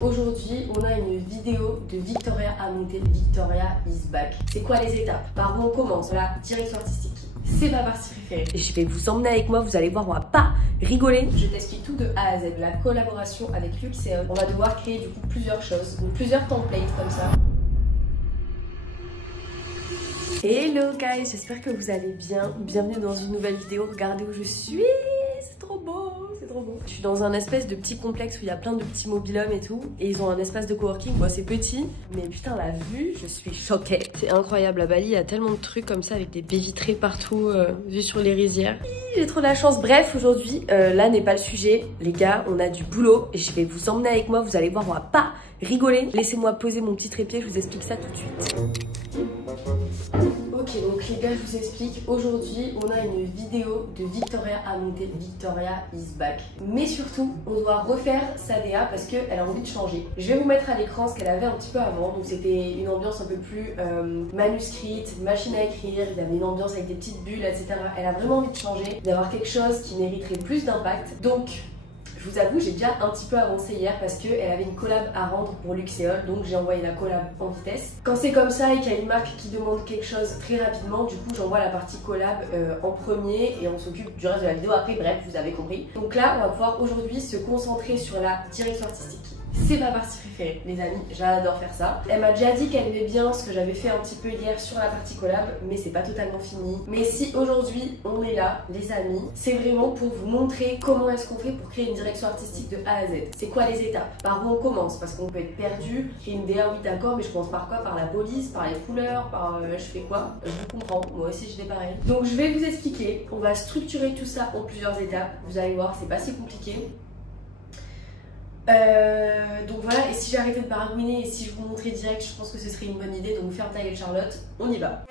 Aujourd'hui, on a une vidéo de Victoria à monter. Victoria is back. C'est quoi les étapes? Par où on commence? La direction artistique. C'est ma partie préférée. Et je vais vous emmener avec moi, vous allez voir, on va pas rigoler. Je t'explique tout de A à Z. La collaboration avec Luxéol. On va devoir créer du coup plusieurs choses, donc plusieurs templates comme ça. Hello guys, j'espère que vous allez bien. Bienvenue dans une nouvelle vidéo. Regardez où je suis. C'est trop beau, c'est trop beau. Je suis dans un espèce de petit complexe où il y a plein de petits mobil-hommes et tout. Et ils ont un espace de coworking. Bon, c'est petit, mais putain, la vue, je suis choquée. C'est incroyable. À Bali, il y a tellement de trucs comme ça avec des baies vitrées partout, vues sur les rizières. J'ai trop de la chance. Bref, aujourd'hui, là n'est pas le sujet. Les gars, on a du boulot et je vais vous emmener avec moi. Vous allez voir, on va pas rigoler. Laissez-moi poser mon petit trépied, je vous explique ça tout de suite. Ok, donc les gars, je vous explique. Aujourd'hui, on a une vidéo de Victoria à monter. Victoria is back. Mais surtout, on doit refaire sa DA parce qu'elle a envie de changer. Je vais vous mettre à l'écran ce qu'elle avait un petit peu avant. Donc c'était une ambiance un peu plus manuscrite, machine à écrire. Il y avait une ambiance avec des petites bulles, etc. Elle a vraiment envie de changer, d'avoir quelque chose qui mériterait plus d'impact. Donc, je vous avoue, j'ai déjà un petit peu avancé hier parce qu'elle avait une collab à rendre pour Luxéol, donc j'ai envoyé la collab en vitesse. Quand c'est comme ça et qu'il y a une marque qui demande quelque chose très rapidement, du coup j'envoie la partie collab en premier et on s'occupe du reste de la vidéo après, bref, vous avez compris. Donc là, on va pouvoir aujourd'hui se concentrer sur la direction artistique. C'est ma partie préférée, les amis, j'adore faire ça. Elle m'a déjà dit qu'elle aimait bien ce que j'avais fait un petit peu hier sur la partie collab, mais c'est pas totalement fini. Mais si aujourd'hui on est là, les amis, c'est vraiment pour vous montrer comment est-ce qu'on fait pour créer une direction artistique de A à Z. C'est quoi les étapes? Par où on commence? Parce qu'on peut être perdu, créer une DA, oui d'accord, mais je commence par quoi? Par la police, par les couleurs, par je fais quoi? Je vous comprends, moi aussi je fais pareil. Donc je vais vous expliquer, on va structurer tout ça en plusieurs étapes. Vous allez voir, c'est pas si compliqué. Donc voilà, et si j'arrêtais de baragouiner et si je vous montrais direct, je pense que ce serait une bonne idée, donc ferme ta gueule Charlotte, on y va.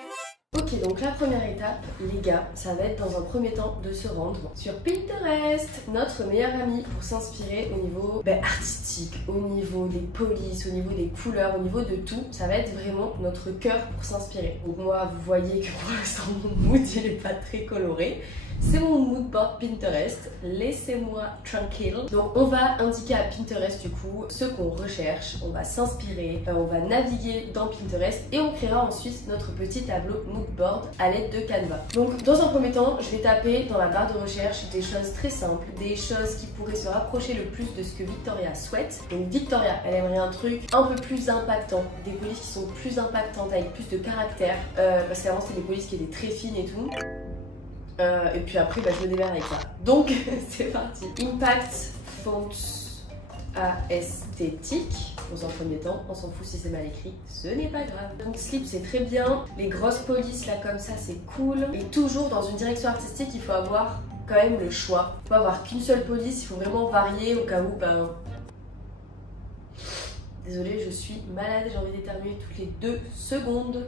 Ok, donc la première étape, les gars, ça va être dans un premier temps de se rendre sur Pinterest, notre meilleur ami, pour s'inspirer au niveau artistique, au niveau des polices, au niveau des couleurs, au niveau de tout. Ça va être vraiment notre cœur pour s'inspirer. Donc moi, vous voyez que pour l'instant, mon mood, il est pas très coloré. C'est mon mood board Pinterest, laissez-moi tranquille. Donc on va indiquer à Pinterest du coup ce qu'on recherche, on va s'inspirer, on va naviguer dans Pinterest et on créera ensuite notre petit tableau mood board à l'aide de Canva. Donc dans un premier temps, je vais taper dans la barre de recherche des choses très simples, des choses qui pourraient se rapprocher le plus de ce que Victoria souhaite. Donc Victoria, elle aimerait un truc un peu plus impactant, des polices qui sont plus impactantes avec plus de caractère, parce qu'avant c'était des polices qui étaient très fines et tout. Et puis après, je me démerde avec ça. Donc, c'est parti. Impact, font, esthétique. Dans un premier temps, on s'en fout si c'est mal écrit, ce n'est pas grave. Donc, slip, c'est très bien. Les grosses polices, là, comme ça, c'est cool. Et toujours, dans une direction artistique, il faut avoir quand même le choix. Il faut pas avoir qu'une seule police, il faut vraiment varier au cas où, Désolée, je suis malade, j'ai envie d'éternuer toutes les 2 secondes.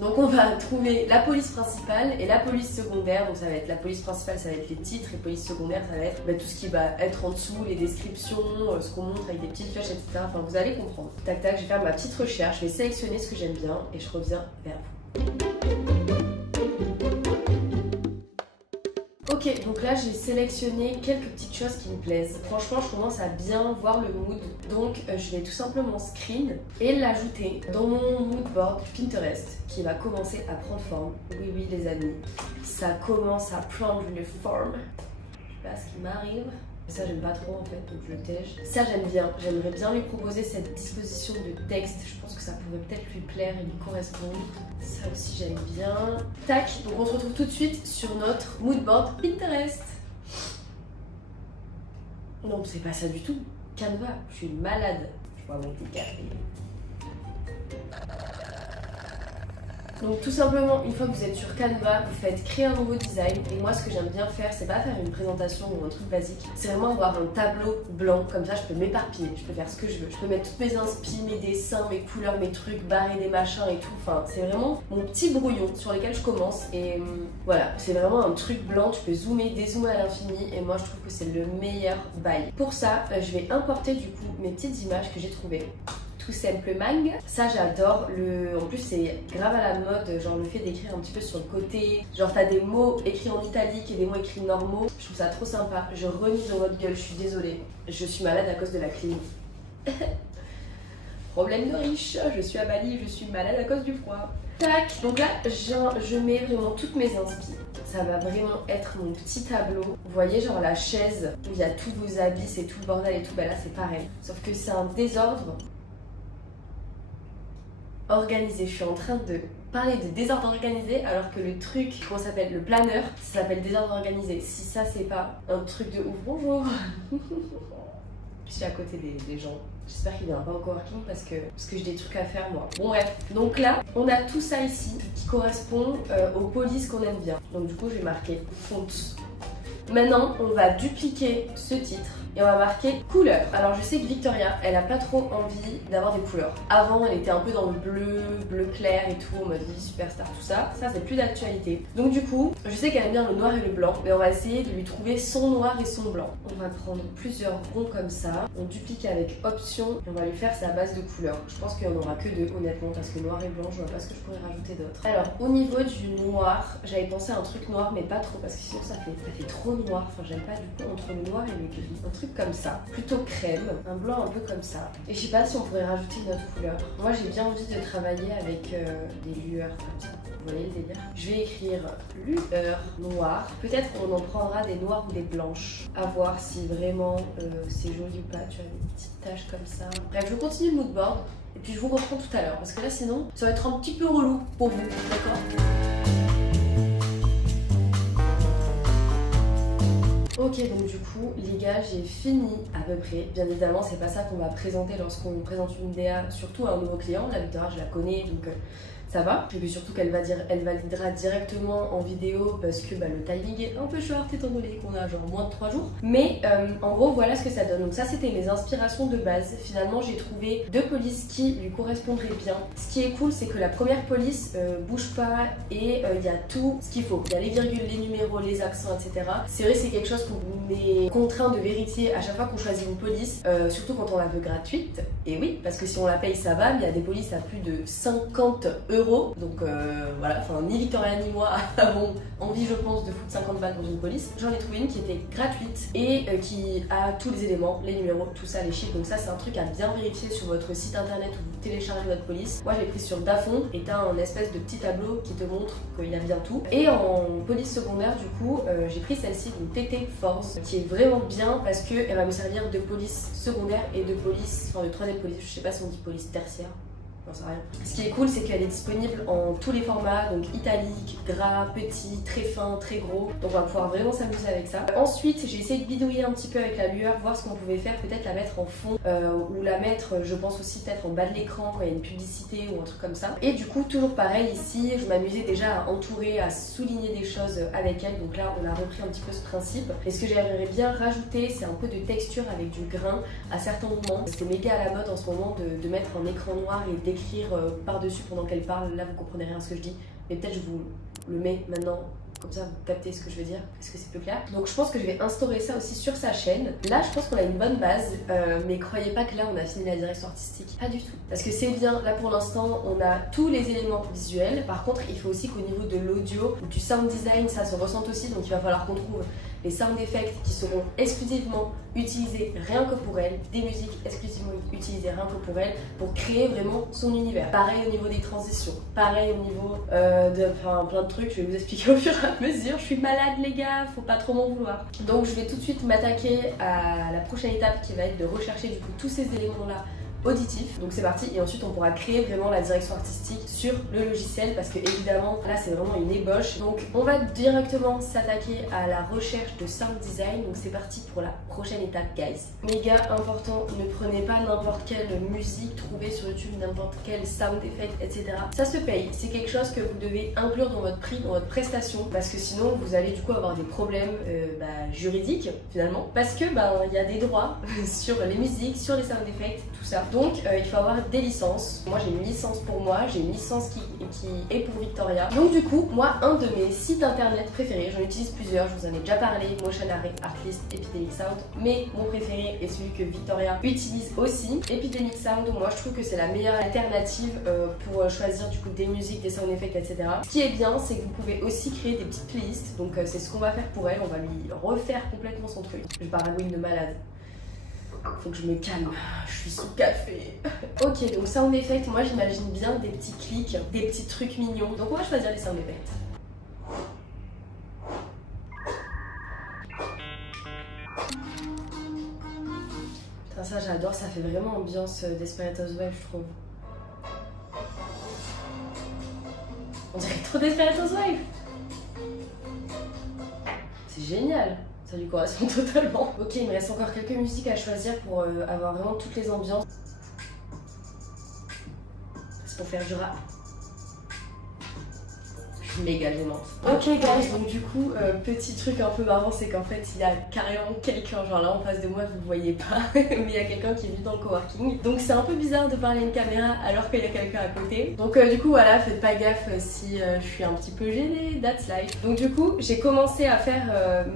Donc on va trouver la police principale et la police secondaire. Donc ça va être la police principale, ça va être les titres, et police secondaire, ça va être tout ce qui va être en dessous, les descriptions, ce qu'on montre avec des petites flèches, etc. Enfin vous allez comprendre. Tac tac, je vais faire ma petite recherche, je vais sélectionner ce que j'aime bien et je reviens vers vous. Ok, donc là j'ai sélectionné quelques petites choses qui me plaisent. Franchement, je commence à bien voir le mood. Donc je vais tout simplement screen et l'ajouter dans mon mood board Pinterest qui va commencer à prendre forme. Oui, oui les amis, ça commence à prendre une forme. Je sais pas ce qui m'arrive. Ça j'aime pas trop en fait, donc je le tège. Ça j'aime bien, j'aimerais bien lui proposer cette disposition de texte. Je pense que ça pourrait peut-être lui plaire et lui correspondre. Ça aussi j'aime bien. Tac, donc on se retrouve tout de suite sur notre mood board Pinterest. Non, c'est pas ça du tout. Canva, je suis malade. Je vois mon petit café. Donc tout simplement, une fois que vous êtes sur Canva, vous faites créer un nouveau design. Et moi, ce que j'aime bien faire, c'est pas faire une présentation ou un truc basique. C'est vraiment avoir un tableau blanc. Comme ça, je peux m'éparpiller. Je peux faire ce que je veux. Je peux mettre toutes mes inspi, mes dessins, mes couleurs, mes trucs, barrer des machins et tout. Enfin, c'est vraiment mon petit brouillon sur lequel je commence. Et voilà, c'est vraiment un truc blanc. Tu peux zoomer, dézoomer à l'infini. Et moi, je trouve que c'est le meilleur bail. Pour ça, je vais importer du coup mes petites images que j'ai trouvées. tout simplement. Ça j'adore, en plus c'est grave à la mode, genre le fait d'écrire un petit peu sur le côté, genre t'as des mots écrits en italique et des mots écrits normaux, je trouve ça trop sympa. Je renie dans votre gueule, je suis désolée, je suis malade à cause de la clim. Problème de riche, je suis à Bali, je suis malade à cause du froid. Tac, donc là je mets vraiment toutes mes inspi. Ça va vraiment être mon petit tableau. Vous voyez genre la chaise où il y a tous vos habits, c'est tout le bordel et tout, bah là c'est pareil. Sauf que c'est un désordre organisé. Je suis en train de parler de désordre organisé alors que le truc, comment ça s'appelle, le planeur, ça s'appelle désordre organisé. Si ça c'est pas un truc de ouf, bonjour. Je suis à côté des gens. J'espère qu'il n'y aura pas au coworking parce que j'ai des trucs à faire moi. Bon bref, donc là on a tout ça ici qui correspond aux polices qu'on aime bien. Donc du coup je vais marquer fonte. Maintenant on va dupliquer ce titre et on va marquer couleur. Alors je sais que Victoria elle a pas trop envie d'avoir des couleurs. Avant elle était un peu dans le bleu clair et tout, en mode vie superstar tout ça. Ça c'est plus d'actualité. Donc du coup je sais qu'elle aime bien le noir et le blanc, mais on va essayer de lui trouver son noir et son blanc. On va prendre plusieurs ronds comme ça, on duplique avec option et on va lui faire sa base de couleurs. Je pense qu'il n'y en aura que deux honnêtement parce que noir et blanc je vois pas ce que je pourrais rajouter d'autre. Alors au niveau du noir, j'avais pensé à un truc noir mais pas trop parce que sinon ça fait trop noir. Enfin j'aime pas du coup entre le noir et le gris. Un truc comme ça, plutôt crème, un blanc un peu comme ça. Et je sais pas si on pourrait rajouter une autre couleur. Moi j'ai bien envie de travailler avec des lueurs comme ça. Vous voyez le délire? Je vais écrire lueur noire. Peut-être qu'on en prendra des noires ou des blanches. À voir si vraiment c'est joli ou pas. Tu as des petites taches comme ça. Bref, je continue le moodboard et puis je vous reprends tout à l'heure parce que là sinon ça va être un petit peu relou pour vous, d'accord? Ok, donc du coup, les gars, j'ai fini à peu près. Bien évidemment, c'est pas ça qu'on va présenter lorsqu'on présente une DA, surtout à un nouveau client. La Victoria, je la connais, donc ça va. Et puis surtout qu'elle validera directement en vidéo parce que le timing est un peu short étant donné qu'on a genre moins de 3 jours. Mais en gros, voilà ce que ça donne. Donc ça, c'était mes inspirations de base. Finalement, j'ai trouvé 2 polices qui lui correspondraient bien. Ce qui est cool, c'est que la première police bouge pas et il y a tout ce qu'il faut. Il y a les virgules, les numéros, les accents, etc. C'est vrai, c'est quelque chose qu'on est contraint de vérifier à chaque fois qu'on choisit une police, surtout quand on la veut gratuite. Et oui, parce que si on la paye, ça va, mais il y a des polices à plus de 50 €. Donc voilà, enfin ni Victoria ni moi avons envie je pense de foutre 50 balles dans une police. J'en ai trouvé une qui était gratuite et qui a tous les éléments, les numéros, tout ça, les chiffres. Donc ça c'est un truc à bien vérifier sur votre site internet où vous téléchargez votre police. Moi j'ai pris sur Dafon et t'as un espèce de petit tableau qui te montre qu'il a bien tout. Et en police secondaire du coup j'ai pris celle-ci, une TT Force, qui est vraiment bien parce qu'elle va me servir de police secondaire et de police, enfin de troisième police, je sais pas si on dit police tertiaire. J'en sais rien. Ce qui est cool, c'est qu'elle est disponible en tous les formats, donc italique, gras, petit, très fin, très gros. Donc on va pouvoir vraiment s'amuser avec ça. Ensuite, j'ai essayé de bidouiller un petit peu avec la lueur, voir ce qu'on pouvait faire, peut-être la mettre en fond ou la mettre, je pense aussi peut-être en bas de l'écran quand il y a une publicité ou un truc comme ça. Et du coup, toujours pareil ici, je m'amusais déjà à entourer, à souligner des choses avec elle. Donc là, on a repris un petit peu ce principe. Et ce que j'aimerais bien rajouter, c'est un peu de texture avec du grain à certains moments. C'est méga à la mode en ce moment de mettre un écran noir et d'écrire par-dessus pendant qu'elle parle. Là vous comprenez rien à ce que je dis, mais peut-être je vous le mets maintenant, comme ça vous captez ce que je veux dire, est-ce que c'est plus clair? Donc je pense que je vais instaurer ça aussi sur sa chaîne. Là je pense qu'on a une bonne base, mais croyez pas que là on a fini la direction artistique, pas du tout. Parce que c'est bien, là pour l'instant on a tous les éléments visuels. Par contre il faut aussi qu'au niveau de l'audio, du sound design, ça se ressente aussi. Donc il va falloir qu'on trouve les sound effects qui seront exclusivement utilisés rien que pour elle, des musiques exclusivement utilisées rien que pour elle, pour créer vraiment son univers. Pareil au niveau des transitions, pareil au niveau enfin plein de trucs, je vais vous expliquer au fur et à mesure. Je suis malade les gars, faut pas trop m'en vouloir. Donc je vais tout de suite m'attaquer à la prochaine étape qui va être de rechercher du coup tous ces éléments là auditif. Donc c'est parti, et ensuite on pourra créer vraiment la direction artistique sur le logiciel parce que évidemment là c'est vraiment une ébauche. Donc on va directement s'attaquer à la recherche de sound design. Donc c'est parti pour la prochaine étape guys. Méga important, ne prenez pas n'importe quelle musique trouvée sur YouTube, n'importe quel sound effect, etc. Ça se paye, c'est quelque chose que vous devez inclure dans votre prix, dans votre prestation, parce que sinon vous allez du coup avoir des problèmes juridiques finalement, parce que il y a des droits sur les musiques, sur les sound effects, tout ça. Donc il faut avoir des licences. Moi j'ai une licence pour moi, j'ai une licence qui est pour Victoria. Donc du coup, moi un de mes sites internet préférés, j'en utilise plusieurs, je vous en ai déjà parlé, Motionary, Artlist, Epidemic Sound, mais mon préféré est celui que Victoria utilise aussi. Epidemic Sound, moi je trouve que c'est la meilleure alternative pour choisir du coup des musiques, des sound effects, etc. Ce qui est bien, c'est que vous pouvez aussi créer des petites playlists, donc c'est ce qu'on va faire pour elle, on va lui refaire complètement son truc. Je paragouine de malade. Faut que je me calme, je suis sous café. Ok, donc sound effect, moi j'imagine bien des petits clics, des petits trucs mignons. Donc on va choisir les sound effects. Putain, ça j'adore, ça fait vraiment ambiance Desperate Housewives, je trouve. On dirait trop Desperate Housewives. C'est génial. Ça lui correspond totalement. Ok, il me reste encore quelques musiques à choisir pour avoir vraiment toutes les ambiances. C'est pour faire du rap. Je suis méga gênante. Ok guys, donc du coup, petit truc un peu marrant, c'est qu'en fait il y a carrément quelqu'un, genre là en face de moi vous le voyez pas, mais il y a quelqu'un qui est venu dans le coworking. Donc c'est un peu bizarre de parler à une caméra alors qu'il y a quelqu'un à côté. Donc du coup voilà, faites pas gaffe si je suis un petit peu gênée, that's life. Donc du coup, j'ai commencé à faire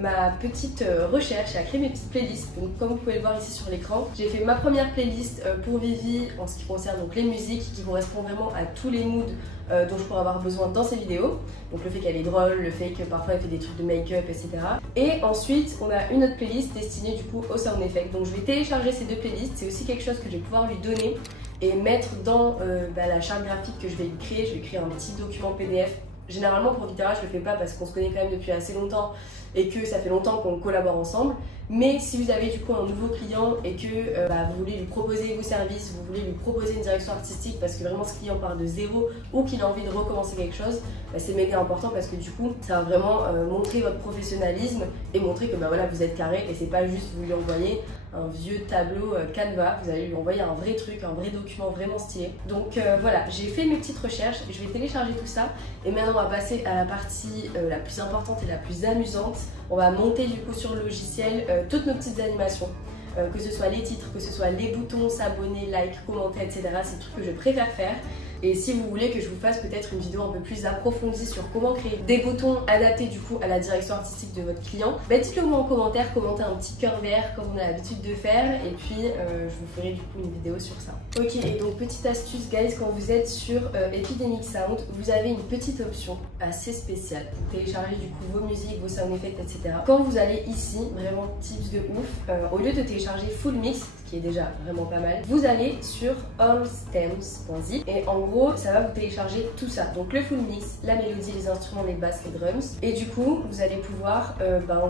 ma petite recherche et à créer mes petites playlists. Donc comme vous pouvez le voir ici sur l'écran, j'ai fait ma première playlist pour Vivi en ce qui concerne donc les musiques qui correspondent vraiment à tous les moods dont je pourrais avoir besoin dans ces vidéos. Donc le fait qu'elle est drôle, le fait que parfois elle fait des trucs de make-up, etc. Et ensuite on a une autre playlist destinée du coup au sound effect. Donc je vais télécharger ces deux playlists, c'est aussi quelque chose que je vais pouvoir lui donner et mettre dans la charte graphique que je vais lui créer. Je vais créer un petit document PDF. Généralement pour Victoria je le fais pas parce qu'on se connaît quand même depuis assez longtemps et que ça fait longtemps qu'on collabore ensemble. Mais si vous avez du coup un nouveau client et que vous voulez lui proposer vos services, vous voulez lui proposer une direction artistique parce que vraiment ce client part de zéro ou qu'il a envie de recommencer quelque chose, c'est méga important parce que du coup ça va vraiment montrer votre professionnalisme et montrer que voilà, vous êtes carré et c'est pas juste vous lui envoyer un vieux tableau Canva, vous allez lui envoyer un vrai truc, un vrai document vraiment stylé. Donc voilà, j'ai fait mes petites recherches, je vais télécharger tout ça et maintenant on va passer à la partie la plus importante et la plus amusante. On va monter du coup sur le logiciel toutes nos petites animations, que ce soit les titres, que ce soit les boutons, s'abonner, like, commenter, etc. C'est le truc que je préfère faire. Et si vous voulez que je vous fasse peut-être une vidéo un peu plus approfondie sur comment créer des boutons adaptés du coup à la direction artistique de votre client, dites-le moi en commentaire, commentez un petit cœur vert comme on a l'habitude de faire et puis je vous ferai du coup une vidéo sur ça. Ok, et donc petite astuce guys, quand vous êtes sur Epidemic Sound, vous avez une petite option assez spéciale pour télécharger du coup vos musiques, vos sound effects, etc. Quand vous allez ici, vraiment tips de ouf, au lieu de télécharger full mix, ce qui est déjà vraiment pas mal, vous allez sur allstems.zip et en gros ça va vous télécharger tout ça, donc le full mix, la mélodie, les instruments, les basses, les drums, et du coup vous allez pouvoir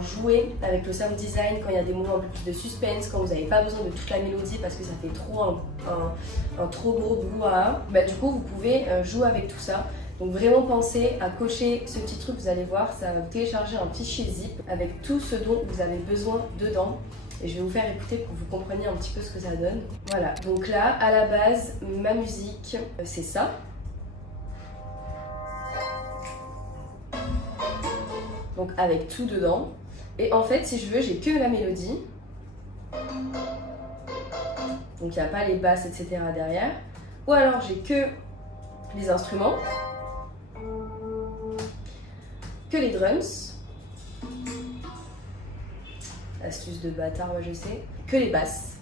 jouer avec le sound design quand il y a des moments un peu plus de suspense, quand vous n'avez pas besoin de toute la mélodie parce que ça fait trop un trop gros brouhaha, du coup vous pouvez jouer avec tout ça. Donc vraiment pensez à cocher ce petit truc, vous allez voir, ça va vous télécharger un fichier zip avec tout ce dont vous avez besoin dedans. Et je vais vous faire écouter pour que vous compreniez un petit peu ce que ça donne. Voilà, donc là, à la base, ma musique, c'est ça. Donc avec tout dedans. Et en fait, si je veux, j'ai que la mélodie. Donc il n'y a pas les basses, etc. derrière. Ou alors j'ai que les instruments. Que les drums. Astuce de bâtard, moi je sais, que les basses.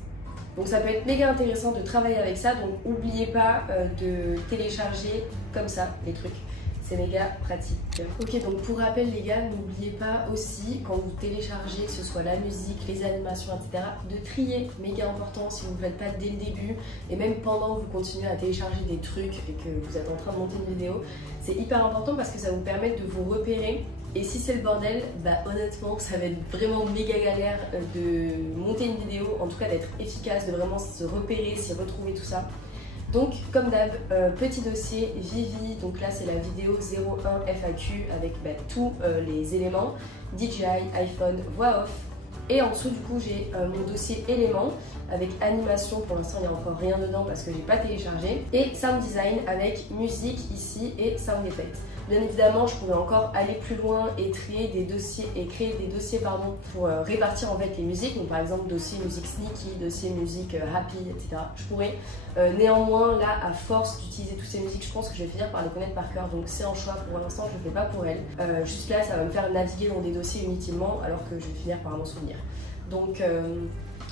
Donc ça peut être méga intéressant de travailler avec ça, donc n'oubliez pas de télécharger comme ça les trucs. C'est méga pratique. Ok, donc pour rappel les gars, n'oubliez pas aussi quand vous téléchargez, que ce soit la musique, les animations, etc., de trier, méga important si vous ne le faites pas dès le début et même pendant que vous continuez à télécharger des trucs et que vous êtes en train de monter une vidéo. C'est hyper important parce que ça vous permet de vous repérer. Et si c'est le bordel, honnêtement ça va être vraiment méga galère de monter une vidéo, en tout cas d'être efficace, de vraiment se repérer, s'y retrouver, tout ça. Donc comme d'hab, petit dossier Vivi, donc là c'est la vidéo 01 FAQ avec tous les éléments, DJI, iPhone, voix off. Et en dessous du coup j'ai mon dossier éléments avec animation, pour l'instant il n'y a encore rien dedans parce que j'ai pas téléchargé, et sound design avec musique ici et sound effect. Bien évidemment, je pourrais encore aller plus loin et créer des dossiers, pour répartir en fait les musiques. Donc par exemple, dossier musique sneaky, dossier musique happy, etc. Je pourrais. Néanmoins, là, à force d'utiliser toutes ces musiques, je pense que je vais finir par les connaître par cœur. Donc c'est un choix. Pour l'instant, je ne le fais pas pour elle. Juste là, ça va me faire naviguer dans des dossiers inutilement, alors que je vais finir par m'en souvenir. Donc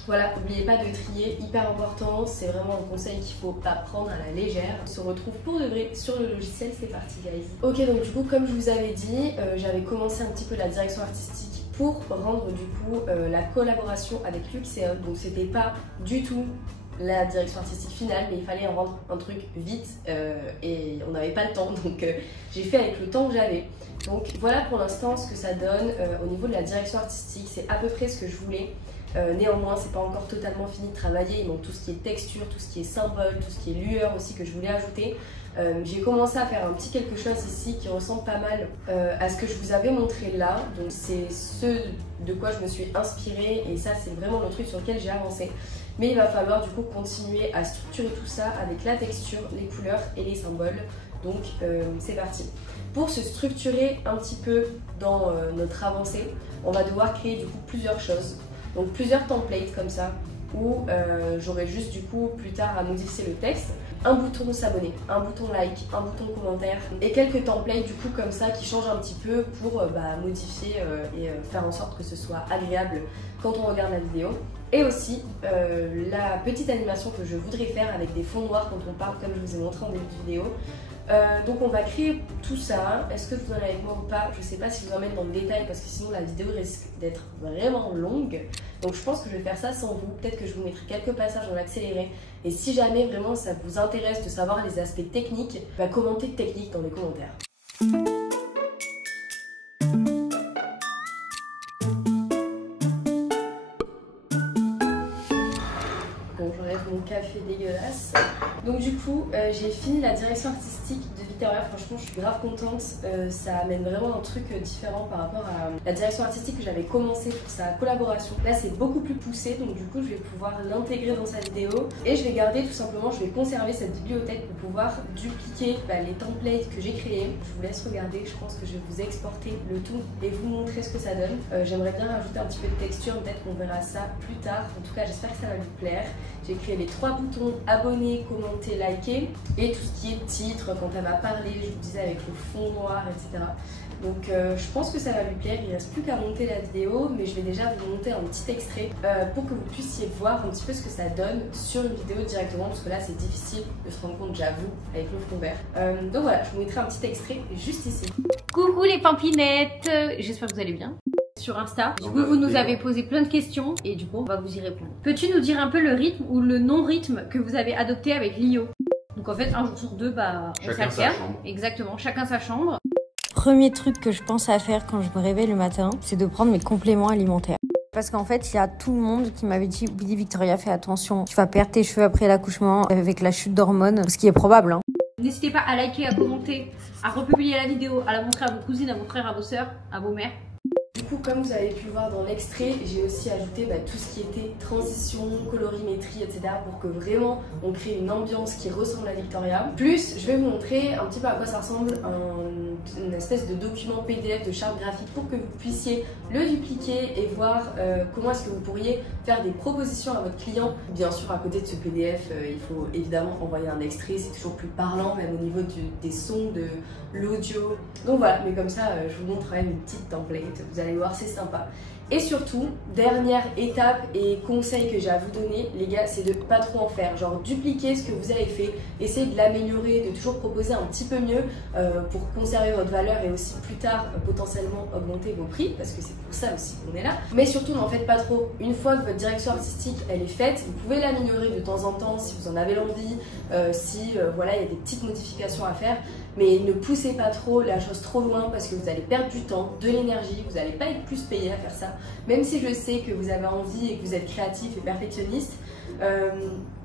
voilà, n'oubliez pas de trier, hyper important, c'est vraiment un conseil qu'il faut pas prendre à la légère. On se retrouve pour de vrai sur le logiciel, c'est parti guys. Ok, donc du coup comme je vous avais dit, j'avais commencé un petit peu la direction artistique pour rendre du coup la collaboration avec Luxeon. Donc c'était pas du tout la direction artistique finale, mais il fallait en rendre un truc vite et on n'avait pas le temps, donc j'ai fait avec le temps que j'avais. Donc voilà pour l'instant ce que ça donne au niveau de la direction artistique, c'est à peu près ce que je voulais. Néanmoins, c'est pas encore totalement fini de travailler, il manque tout ce qui est texture, tout ce qui est symbole, tout ce qui est lueur aussi que je voulais ajouter. J'ai commencé à faire un petit quelque chose ici qui ressemble pas mal à ce que je vous avais montré là. Donc c'est ce de quoi je me suis inspirée et ça c'est vraiment le truc sur lequel j'ai avancé. Mais il va falloir du coup continuer à structurer tout ça avec la texture, les couleurs et les symboles. Donc c'est parti. Pour se structurer un petit peu dans notre avancée, on va devoir créer du coup plusieurs choses. Donc plusieurs templates comme ça où j'aurai juste du coup plus tard à modifier le texte. Un bouton s'abonner, un bouton like, un bouton commentaire et quelques templates du coup comme ça qui changent un petit peu pour modifier et faire en sorte que ce soit agréable quand on regarde la vidéo. Et aussi la petite animation que je voudrais faire avec des fonds noirs quand on parle comme je vous ai montré en début de vidéo. Donc on va créer tout ça. Est-ce que vous en avez avec moi ou pas? Je sais pas si je vous emmène dans le détail parce que sinon la vidéo risque d'être vraiment longue. Donc je pense que je vais faire ça sans vous. Peut-être que je vous mettrai quelques passages en accéléré. Et si jamais vraiment ça vous intéresse de savoir les aspects techniques, commentez technique dans les commentaires. Bon, j'enlève mon café dégueulasse. Donc du coup, j'ai fini la direction artistique de Victoria. Franchement, je suis grave contente. Ça amène vraiment un truc différent par rapport à la direction artistique que j'avais commencé pour sa collaboration. Là, c'est beaucoup plus poussé, donc du coup, je vais pouvoir l'intégrer dans sa vidéo. Et je vais garder tout simplement, je vais conserver cette bibliothèque pour pouvoir dupliquer les templates que j'ai créés. Je vous laisse regarder. Je pense que je vais vous exporter le tout et vous montrer ce que ça donne. J'aimerais bien rajouter un petit peu de texture. Peut-être qu'on verra ça plus tard. En tout cas, j'espère que ça va lui plaire. J'ai créé les 3 boutons abonner, commenter, liker et tout ce qui est titre quand elle m'a parlé, je vous disais avec le fond noir, etc. Donc je pense que ça va lui plaire. Il ne reste plus qu'à monter la vidéo, mais je vais déjà vous monter un petit extrait pour que vous puissiez voir un petit peu ce que ça donne sur une vidéo directement, parce que là c'est difficile de se rendre compte, j'avoue, avec le fond vert. Donc voilà, je vous mettrai un petit extrait juste ici. Coucou les pampinettes, j'espère que vous allez bien. Sur Insta. Du coup, vous nous avez posé plein de questions et du coup, on va vous y répondre. Peux-tu nous dire un peu le rythme ou le non-rythme que vous avez adopté avec Lio? Donc en fait, un jour sur deux, on s'alterne. Exactement, chacun sa chambre. Premier truc que je pense à faire quand je me réveille le matin, c'est de prendre mes compléments alimentaires. Parce qu'en fait, il y a tout le monde qui m'avait dit « Oui, Victoria, fais attention, tu vas perdre tes cheveux après l'accouchement avec la chute d'hormones », ce qui est probable. Hein. N'hésitez pas à liker, à commenter, à republier la vidéo, à la montrer à vos cousines, à vos frères, à vos sœurs, à vos mères. Du coup, comme vous avez pu le voir dans l'extrait, j'ai aussi ajouté tout ce qui était transition, colorimétrie, etc. pour que vraiment on crée une ambiance qui ressemble à Victoria. Plus, je vais vous montrer un petit peu à quoi ça ressemble une espèce de document PDF de charte graphique pour que vous puissiez le dupliquer et voir comment est-ce que vous pourriez faire des propositions à votre client. Bien sûr, à côté de ce PDF, il faut évidemment envoyer un extrait, c'est toujours plus parlant, même au niveau des sons, de l'audio. Donc voilà, mais comme ça, je vous montre quand même une petite template. Vous allez voir, c'est sympa. Et surtout, dernière étape et conseil que j'ai à vous donner, les gars, c'est de pas trop en faire. Genre, dupliquer ce que vous avez fait, essayez de l'améliorer, de toujours proposer un petit peu mieux pour conserver votre valeur et aussi plus tard potentiellement augmenter vos prix, parce que c'est pour ça aussi qu'on est là. Mais surtout, n'en faites pas trop. Une fois que votre direction artistique elle est faite, vous pouvez l'améliorer de temps en temps si vous en avez l'envie, voilà, il y a des petites modifications à faire. Mais ne poussez pas trop la chose trop loin parce que vous allez perdre du temps, de l'énergie, vous n'allez pas être plus payé à faire ça. Même si je sais que vous avez envie et que vous êtes créatif et perfectionniste,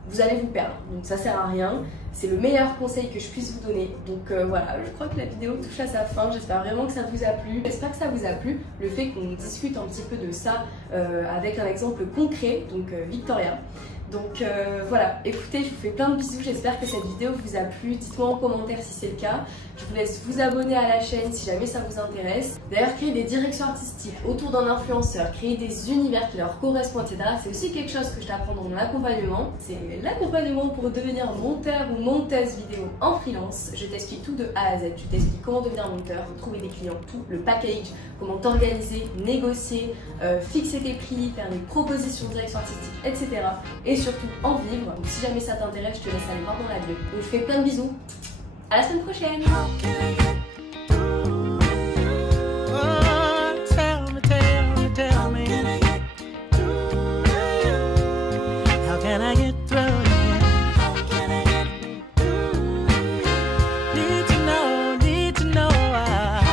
vous allez vous perdre. Donc ça sert à rien. C'est le meilleur conseil que je puisse vous donner. Donc voilà, je crois que la vidéo touche à sa fin. J'espère vraiment que ça vous a plu. J'espère que ça vous a plu. Le fait qu'on discute un petit peu de ça avec un exemple concret, donc Victoria. Donc voilà, écoutez, je vous fais plein de bisous, j'espère que cette vidéo vous a plu, dites-moi en commentaire si c'est le cas. Je vous laisse vous abonner à la chaîne si jamais ça vous intéresse. D'ailleurs, créer des directions artistiques autour d'un influenceur, créer des univers qui leur correspondent, etc. C'est aussi quelque chose que je t'apprends dans mon accompagnement. C'est l'accompagnement pour devenir monteur ou monteuse vidéo en freelance. Je t'explique tout de A à Z, je t'explique comment devenir monteur, trouver des clients, tout le package, comment t'organiser, négocier, fixer tes prix, faire des propositions de direction artistique, etc. Et surtout en vivre. Donc si jamais ça t'intéresse, je te laisse aller voir dans la bio. Donc je fais plein de bisous. À la semaine prochaine.